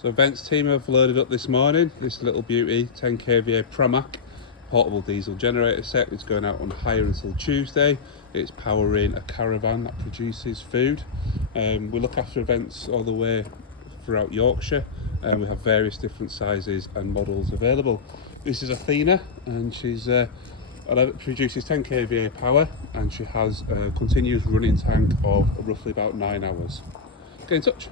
So events team have loaded up this morning this little beauty 10 kVA Pramac portable diesel generator set. It's going out on hire until Tuesday. It's powering a caravan that produces food. We look after events all the way throughout Yorkshire, and we have various different sizes and models available. This is Athena, and she's produces 10 kVA power, and she has a continuous running tank of roughly about 9 hours. Get in touch.